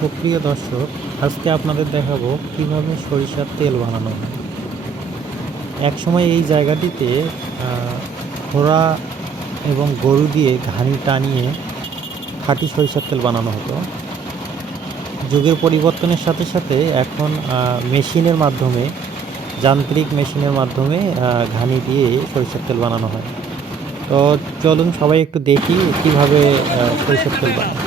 সুপ্রিয় দর্শক, আজকে আপনাদের দেখাবো কীভাবে সরিষার তেল বানানো হয়। একসময় এই জায়গাটিতে ঘোড়া এবং গরু দিয়ে ঘানি টানিয়ে খাঁটি সরিষার তেল বানানো হতো। যুগের পরিবর্তনের সাথে সাথে এখন মেশিনের মাধ্যমে, যান্ত্রিক মেশিনের মাধ্যমে ঘানি দিয়ে সরিষার তেল বানানো হয়। তো চলুন সবাই একটু দেখি কীভাবে সরিষার তেল বানায়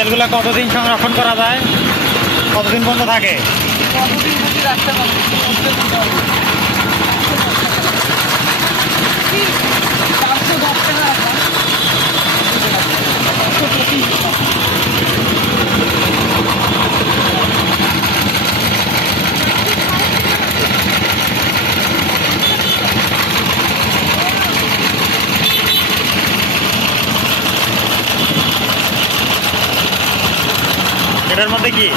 তেলগুলো কতদিন সংরক্ষণ করা যায়? কতদিন পর্যন্ত থাকে? কতদিন রাখতে এটার মধ্যে কি